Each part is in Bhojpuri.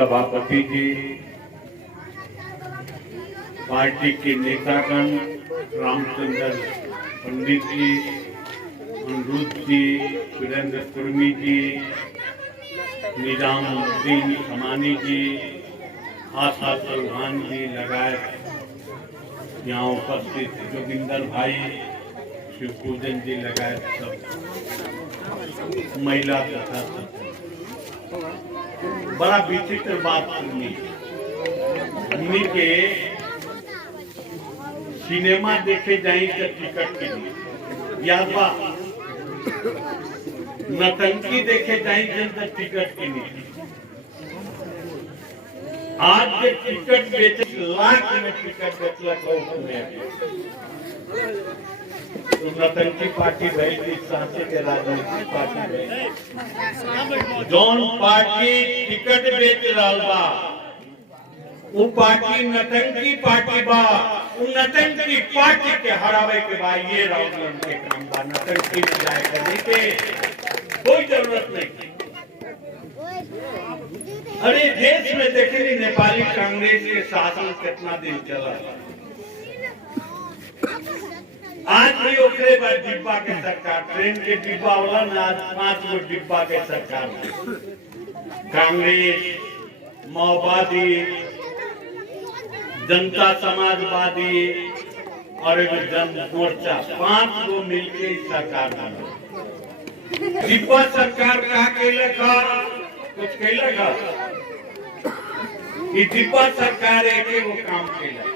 सभापति जी, पार्टी के नेतागण, रामचंद्र पंडित जी, अनुरुद्ध जी, वीरेंद्र कुर्मी जी, निजामुद्दीन समानी जी, आशा चौहान जी लगायत यहाँ उपस्थित जोगिंदर भाई, शिवपूजन जी लगायत सब महिला तथा बड़ा विचित्र बात सुनी। हमनी के सिनेमा देखे जाए तो टिकट के लिए या नौटंकी देखे जाए तो टिकट के लिए। आज के टिकट बेच लाख में टिकट बेचलक तो नौटंकी पार्टी भई थी, सांसे के राजनीतिक पार्टी भई। जौन पार्टी टिकट बेच रहा बा वो पार्टी नौटंकी पार्टी बा। उ नौटंकी पार्टी के हरावे के बाद ये राउंड के काम बा। नौटंकी में जाए करने के कोई जरूरत नहीं। अरे देश में देखे नेपाली कांग्रेस के शासन कितना दिन चला। आज भी ओकरे बाद डिब्बा के सरकार, ट्रेन के डिब्बा वाला ना, आज 5 गो डिब्बा के सरकार। कांग्रेस, माओवादी, जनता समाजवादी और एक जन मोर्चा, 5 गो मिलके सरकार बना। डिब्बा सरकार का कैलक कुछ कैलक कि डिब्बा सरकार एक वो काम कैलक।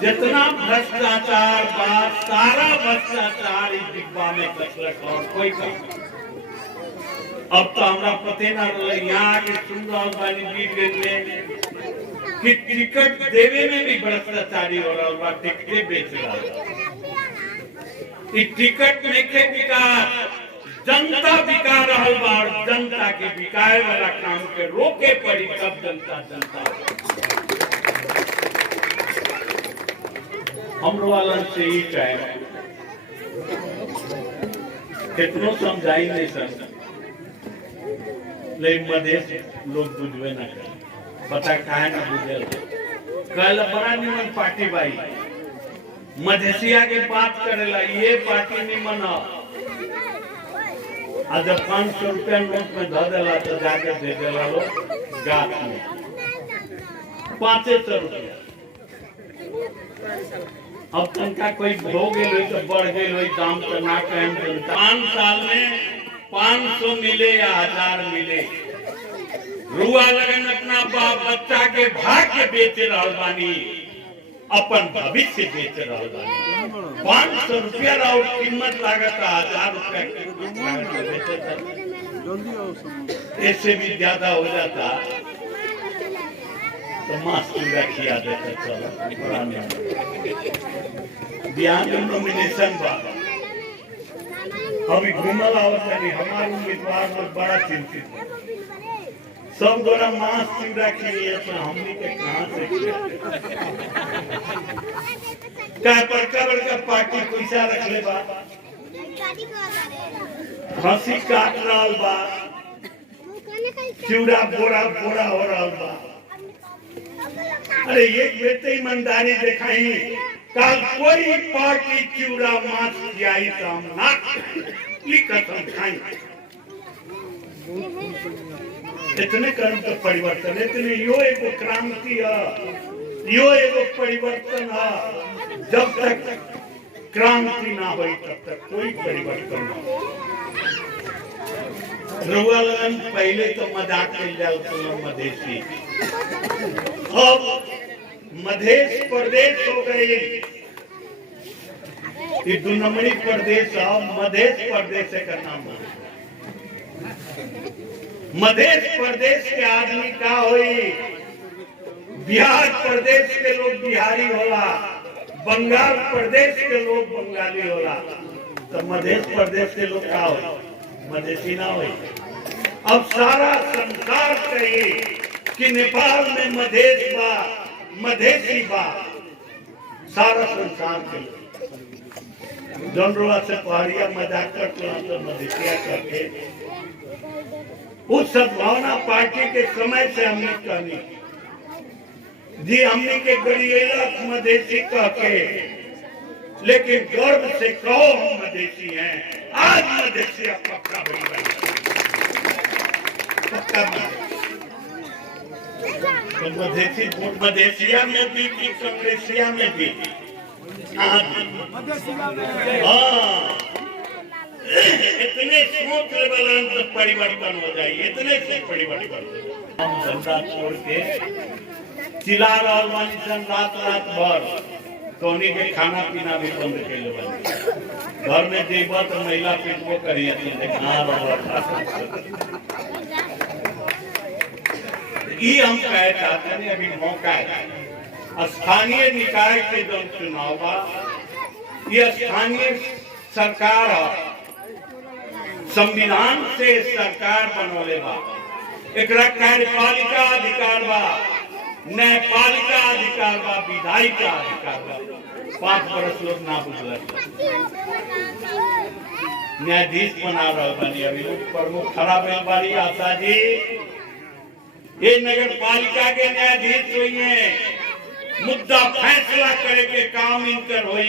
जितना भ्रष्टाचार बा सारा भ्रष्टाचार इस डिब्बा में कसलक और कोई काम। अब तो हमरा पते ना यहाँ के सुन रहा बानी बीच में कि टिकट देवे में भी भ्रष्टाचारी हो रहा बा, टिकटे बेच रहा। टिकट में के विकास जनता बिका रहा बा और जनता के बिकाए वाला काम के रोके पड़ी तब जनता हम वालन से ही चाहे कितनों समझाई नहीं सकता, लेकिन मधेश लोग बुझवे ना कर। पता कहा ना बुझे कल बड़ा निमन पार्टी भाई मधेसिया के बात करेला ये पार्टी नहीं मना। आज जब 500 रुपया नोट में धो देला तो जाके दे देला लोग गाछ में 500 रुपया। अब तनका कोई हो गए तो बढ़ गए दाम तो ना कहें। 5 साल में 500 मिले या 1000 मिले, रुआ लगन अपना बाप बच्चा के भाग्य बेच रहा बानी, अपन भविष्य बेच रहा बानी। 500 रुपया और कीमत लागत 1000 रुपया ऐसे भी ज्यादा हो जाता तो मास्क रखिया देता। चलो बिहार में नॉमिनेशन बा, अभी घूमल आवत नहीं। हमारे उम्मीदवार लोग बड़ा चिंतित सब द्वारा मास्क रखिए तो हमनी के कहां से क्या बड़का पार्टी पैसा रख ले बा, हंसी काट रहा बा, चिड़ा बोरा हो रहा बा। अरे एक बेटे ईमानदारी दिखाई, कल कोई पार्टी चिड़ा माछ खियाई तो हम ना कसम खाई। इतने कर्म का परिवर्तन, इतने यो एक क्रांति है, यो एक परिवर्तन है। जब तक क्रांति ना हुई तब तक कोई परिवर्तन ना। रुआ लगन पहले तो मजाक कर जाओ मधेसी, अब मधेश प्रदेश हो गई। ये 2 नंबरी प्रदेश अब मधेश प्रदेश का नाम है। मध्य प्रदेश के आदमी का होई, बिहार प्रदेश के लोग बिहारी होला, बंगाल प्रदेश के लोग बंगाली होला, तो मध्य प्रदेश के लोग का हो मधेसी ना होई। अब सारा संसार कहे कि नेपाल में मधेश बा, मधेसी बा, सारा संसार के जनरुआ से पहाड़िया मजाक करते तो मधेसिया करके उस सद्भावना पार्टी के समय से हमने कहनी जी, हमने के गड़ियला मधेसी कह के, लेकिन गर्व से कहो हम मधेसी हैं। आज मधेसिया पक्का बन गया, पक्का तो मधेसी वोट मधेसिया में भी कि कांग्रेसिया में भी, हाँ इतने सोच लेवल तो परिवर्तन हो जाए, इतने से परिवर्तन। हम धंधा छोड़ के चिल्ला रहा बानी सन रात भर, तो उन्हीं के खाना पीना भी बंद कैले बानी। घर में जेबा तो महिला पिटबो करिए, हम कहे चाहते हैं अभी मौका है। स्थानीय निकाय के जो चुनाव बा, ये स्थानीय सरकार संविधान से सरकार बनौले बा, एकरा कार्यपालिका अधिकार बा, न्यायपालिका अधिकार बा, विधायिका अधिकार बा। 5 वर्ष लोग ना बुझल, न्यायाधीश बना रहा बनी। अभी प्रमुख खड़ा भेल बारी आशा जी, ये नगर पालिका के न्यायाधीश हुई है, मुद्दा फैसला करे के काम इनकर हुई।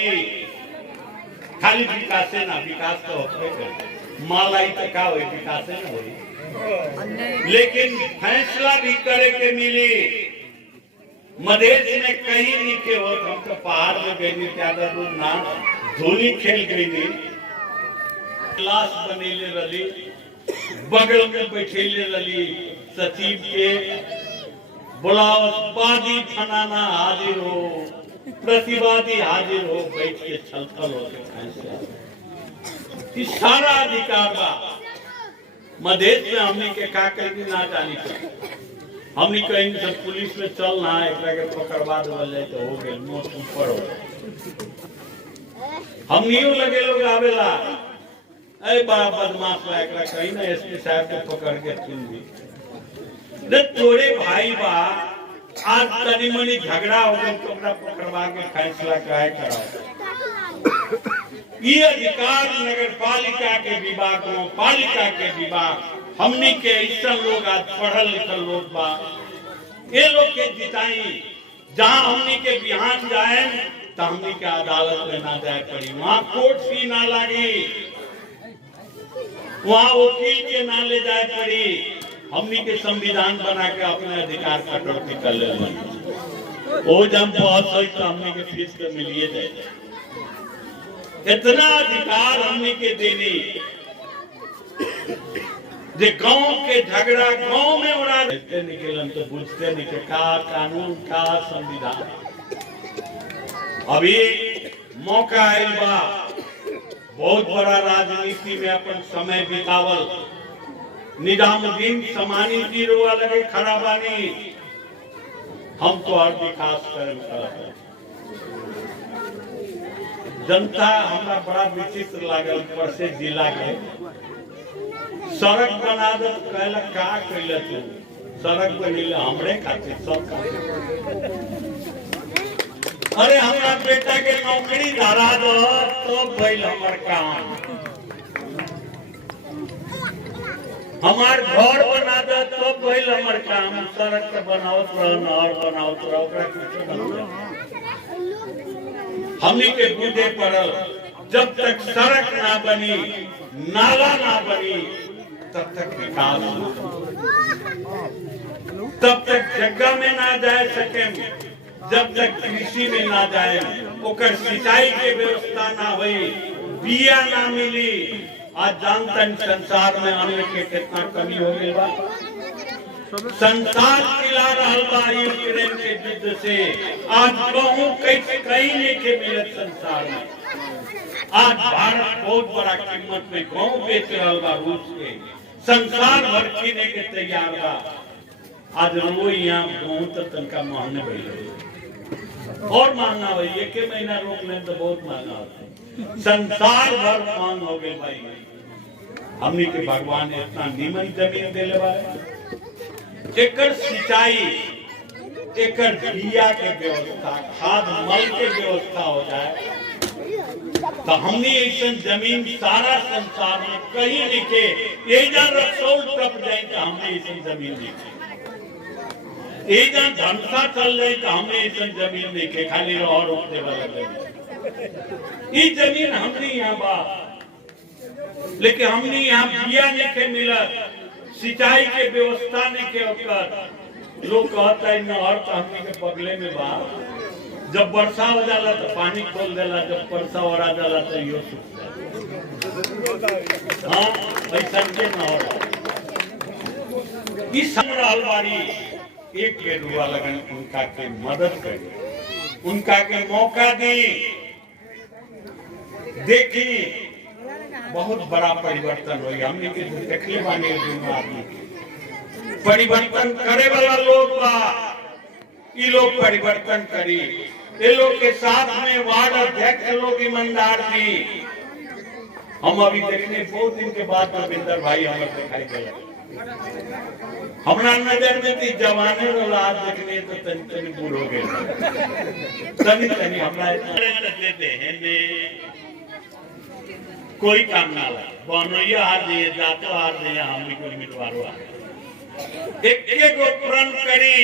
खाली विकास ना, विकास तो होते करे, मालाई तो का हुई, विकास ना हुई, लेकिन फैसला भी करे के मिली। मधेश में कहीं नीचे हो, हम तो पहाड़ में गई ज्यादा दूर ना, धोली खेल गई, क्लास बनेले रही, बगल में बैठेले रही, सचिव के बुलाओ, बादी फनाना हाजिर हो, प्रतिवादी हाजिर हो, बैठ के छलफल हो के सारा अधिकार बा। मधेश में हमने के का कहीं ना जानी चाहिए, हमने कहीं सब पुलिस में चलना है, एक लगे पकड़वा देवल जाए तो हो गए, मोट ऊपर हो। हम नहीं लगे लोग आवेला, अरे बड़ा बदमाश है, एकरा कहीं ना एसपी साहब के पकड़ के चुन दी। न तोरे भाई बा, आज तनी मनी झगड़ा हो गया तो अपना पकड़वा के फैसला काहे कराओ। ये अधिकार नगर पालिका के विभागों, पालिका के विभाग, हमनी के ऐसा लोग आज पढ़ल लिखल लोग बा, ये लोग के जिताई। जहाँ हमनी के बिहान जाए तो हमनी के अदालत में ना जाए पड़ी, वहाँ कोर्ट फी ना लगी, वहाँ वकील के ना ले जाए पड़ी। हमनी के संविधान बना के अपने अधिकार कटौती कर ले, वो जब बहुत सही तो हमनी के फीस तो मिलिए जाए। इतना अधिकार हमनी के देनी, जे गांव के झगड़ा गांव में उड़ा देते निकलन तो बुझते नहीं का कानून का संविधान। अभी मौका आयल बा, बहुत बड़ा राजनीति में अपन समय बितावल। निजामुद्दीन समानी की रोआ लगे खराबानी, हम तो और विकास करें। जनता हमारा बड़ा विचित्र लागल, पर से जिला के सड़क बना दो, कहला का कैल तू, सड़क बनीले हमरे खातिर सब खातिर। अरे हमारा बेटा के नौकरी धरा दो तो भइल हमर काम, हमार घर बना दो तो भइल हमर काम। सड़क बनाओ, नहर बनाओ, हमनी के बूझे पड़ल, जब तक सड़क ना बनी, नाला ना बनी, तब तक विकास, तब तक जगह में ना जा सके, जब तक कृषि में ना जाए, ओकर सिंचाई के व्यवस्था ना हुई, बिया ना मिली। आज जानते संसार में अन्न के कितना कमी हो गई बा, संसार पिला रहल बा यूक्रेन के युद्ध से। आज गेहूं कहीं नहीं के मिलत संसार में। आज भारत बहुत बड़ा कीमत में गेहूं बेच रहल बा रूस के, संसार भर खरीदने के तैयार बा। आज वो यहाँ गेहूं तो तनका महंगा भइल और महंगा हुई, एक महीना रोक लें तो बहुत महंगा होता है, संसार भर मांग हो गई भाई। हमने के भगवान ने इतना नीमन जमीन देले बारे, एकर सिंचाई, एकर बिया के व्यवस्था, खाद मल के व्यवस्था हो जाए तो हमने ऐसा जमीन सारा संसार में कहीं लिखे एजा रसोल टप जाए तो हमने ऐसा जमीन लिखे, एजा धमसा चल जाए तो हमने ऐसा जमीन लिखे, खाली और उठने वाला जमीन। ये जमीन हमने यहाँ बा, लेकिन हमने यहाँ बिया नहीं मिला, सिंचाई के व्यवस्था नहीं के ओकर। लोग कहता है नहर तो हमने के बगले में बा, जब वर्षा हो जाला तो पानी खोल देला, जब वर्षा हो रहा जाला तो यो सूख जाला। हाँ ऐसा के नहर इस हलवारी एक बेरुआ लगन उनका के मदद करी, उनका के मौका दी। देखी बहुत बड़ा परिवर्तन हुई, हमने के देखले बानी आदमी परिवर्तन करे वाला लोग बा, ये लोग परिवर्तन करी। ये लोग के साथ में वार्ड अध्यक्ष लोग ईमानदार थी। हम अभी देखने बहुत दिन के बाद रविंदर भाई हमारे दिखाई दे, हमारा नजर में थी जवाने वाला आज देखने तो तनी तनी दूर हो गए, तनी तनी हमारा देते हैं कोई काम ना ला, बनोइया हार दिए, जातो हार दिए, हम भी कोई मिटवारो एक प्रण करी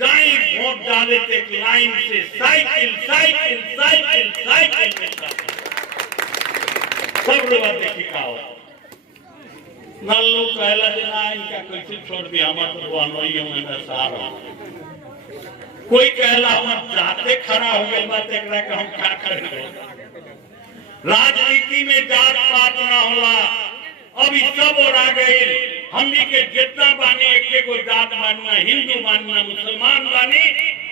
जाई वोट डाले थे लाइन से साइकिल साइकिल साइकिल साइकिल में सब लोग देखी का हो न लोग कहला देना इनका कैसे छोड़ दिया, हमारा तो बनोइया में सारा कोई कहला हम जाते खड़ा हो गए बात एक रहा हम खा खड़े। राजनीति में जात पात ना होला, अभी सब और आ गए। हमनी के जितना बानी एक को जात मानना, हिंदू मानना, मुसलमान बानी,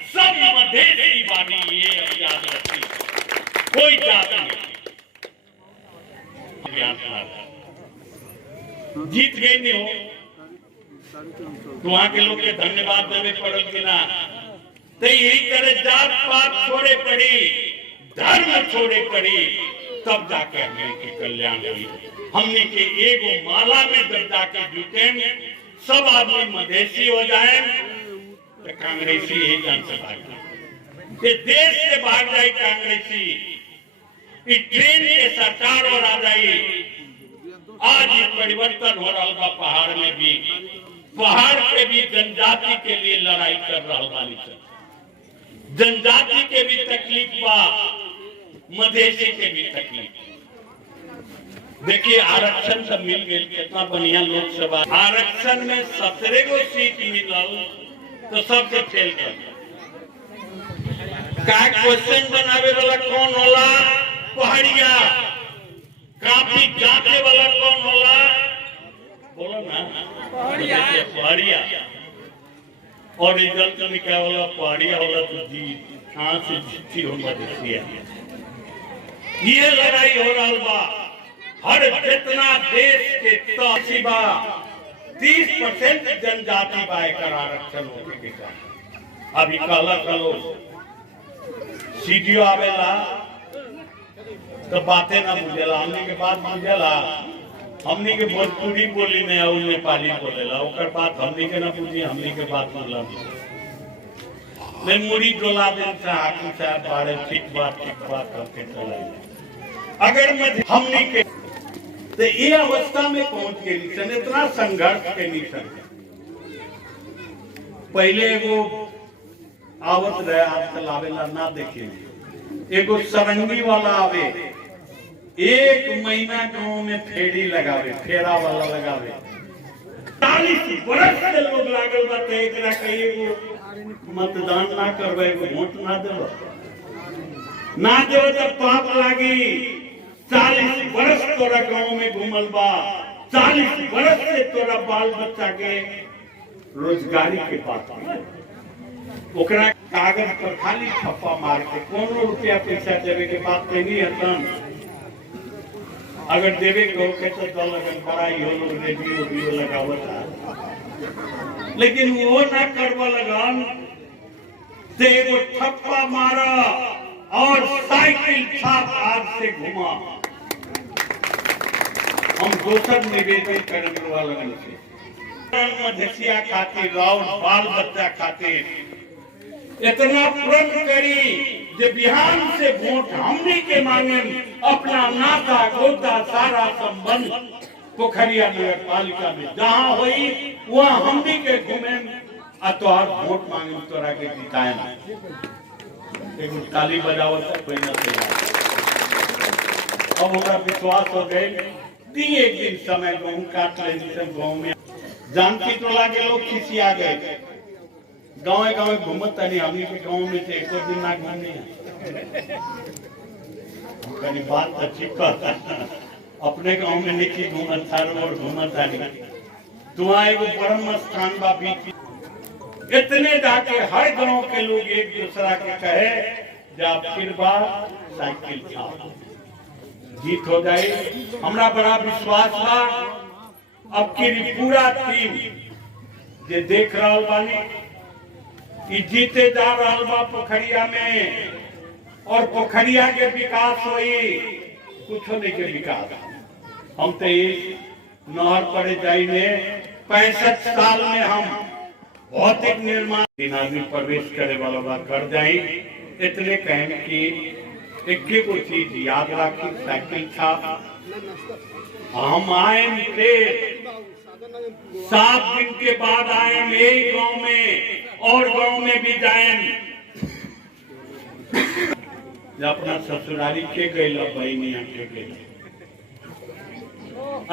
सब मधेसी बानी, ये याद रखिए, कोई जात नहीं। जीत गई नहीं हो तो वहां के लोग के धन्यवाद देने पड़ल कि ना, तो यही तरह जात पात छोड़े पड़ी, धर्म छोड़े पड़ी, तब जाके हमने के कल्याण हुई। हमने के एगो माला में जब जाके जुटे, सब आदमी मधेसी हो जाए तो कांग्रेसी यही जान से भाग, ये देश से भाग जाए कांग्रेसी, इस ट्रेन के सरकार और आ जाए। आज ये परिवर्तन हो रहा बा, पहाड़ में भी, पहाड़ पे भी जनजाति के लिए लड़ाई कर रहा बानी, जनजाति के भी तकलीफ बा, मधेसी के भी तकलीफ। देखिए आरक्षण सब मिल गए, कितना बढ़िया लोकसभा आरक्षण में 17 गो सीट मिलल तो सबसे फेल कर। का क्वेश्चन बनावे वाला कौन होला? पहाड़िया। काफी जांचे वाला कौन होला? बोलो ना, पहाड़िया। और रिजल्ट निकाले वाला पहाड़िया होला तो जीत, कहां से जीती हो मधेसिया। ये लड़ाई हो रहा बा, हर जितना देश के तहसीबा 30% जनजाति बा एकर आरक्षण होने के कारण। अभी कहला कलो सीडीओ आवेला तो बातें ना बुझेला, हमने के बात बुझेला, हमने के भोजपुरी बोली में और नेपाली बोलेला, ओकर बात हमने के ना बुझी, हमने के बात बोला मैं मुड़ी डोला दिन से हाकिम साहब बारे ठीक बात करके चलाई। अगर हमने के तो ये अवस्था में पहुंच गए, इतना संघर्ष के निशान। पहले एगो आवत रहे, आजकल आवेला ना देखे, एगो सरंगी वाला आवे, 1 महीना गांव में फेरी लगावे, फेरा वाला लगावे, 40 बरस से लोग लागल बाते एकरा कहिए मतदान ना करवे, वोट ना देव ना देव तो पाप लागी। 40 बरस तोरा गांव में घूमल बा, 40 बरस से तोरा बाल बच्चा के रोजगारी के बात, ओकरा कागज पर खाली छप्पा मार के कोनो रुपया पैसा देवे के बात नहीं हतन। अगर देवे के होके तो दल लगन पढ़ाई हो, लोग रेडियो लगावता, लेकिन वो ना करवा लगन से एगो छप्पा मारा और साइकिल छाप आज से घुमा। हम दोसर निवेदन करने वाला से मधेसिया खातिर, राउर बाल बच्चा खातिर इतना प्रण करी जे बिहान से वोट हमने के मांगे अपना नाता गोता सारा संबंध पोखरिया नगर पालिका में जहाँ हुई वहाँ हम भी के घूमे तोहर वोट मांगे तोरा के जिताए ना एक ताली बजावत है कोई ना तैयार। अब हमारा विश्वास हो गए दी एक दिन समय गेहूं काट ले गाँव में जानकी टोला के लोग खिसी आ गए गाँव गाँव घूमत नहीं हमने के गाँव में थे एक दिन ना घूमने कहीं बात अच्छी कहता अपने गांव में नहीं घूमत था और घूमत था नहीं तुआ एगो परम स्थान बा बीच इतने जाके हर गांव के लोग एक दूसरा के कहे जब फिर बार साइकिल था जीत हो जाए हमरा बड़ा विश्वास बा अब की पूरा टीम जे देख रहा बानी कि जीते जा रहा बा पोखरिया में और पोखरिया के विकास हुई कुछ नहीं के विकास हम तो नहर पर जाइए 65 साल में हम भौतिक निर्माण दिन आदमी प्रवेश करे वाला बात कर जाए इतने कहें कि एक को चीज याद रखी साइकिल था हम आए थे 7 दिन के बाद आए एक गांव में और गांव में भी जाए अपना ससुरारी के गए बहनिया के गए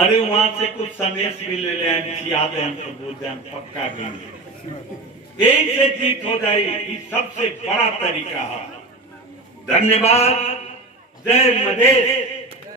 अरे वहां से कुछ संदेश भी ले लें याद है हमको बोल दें पक्का भी एक से जीत हो जाए ये सबसे बड़ा तरीका है। धन्यवाद। जय मधेश।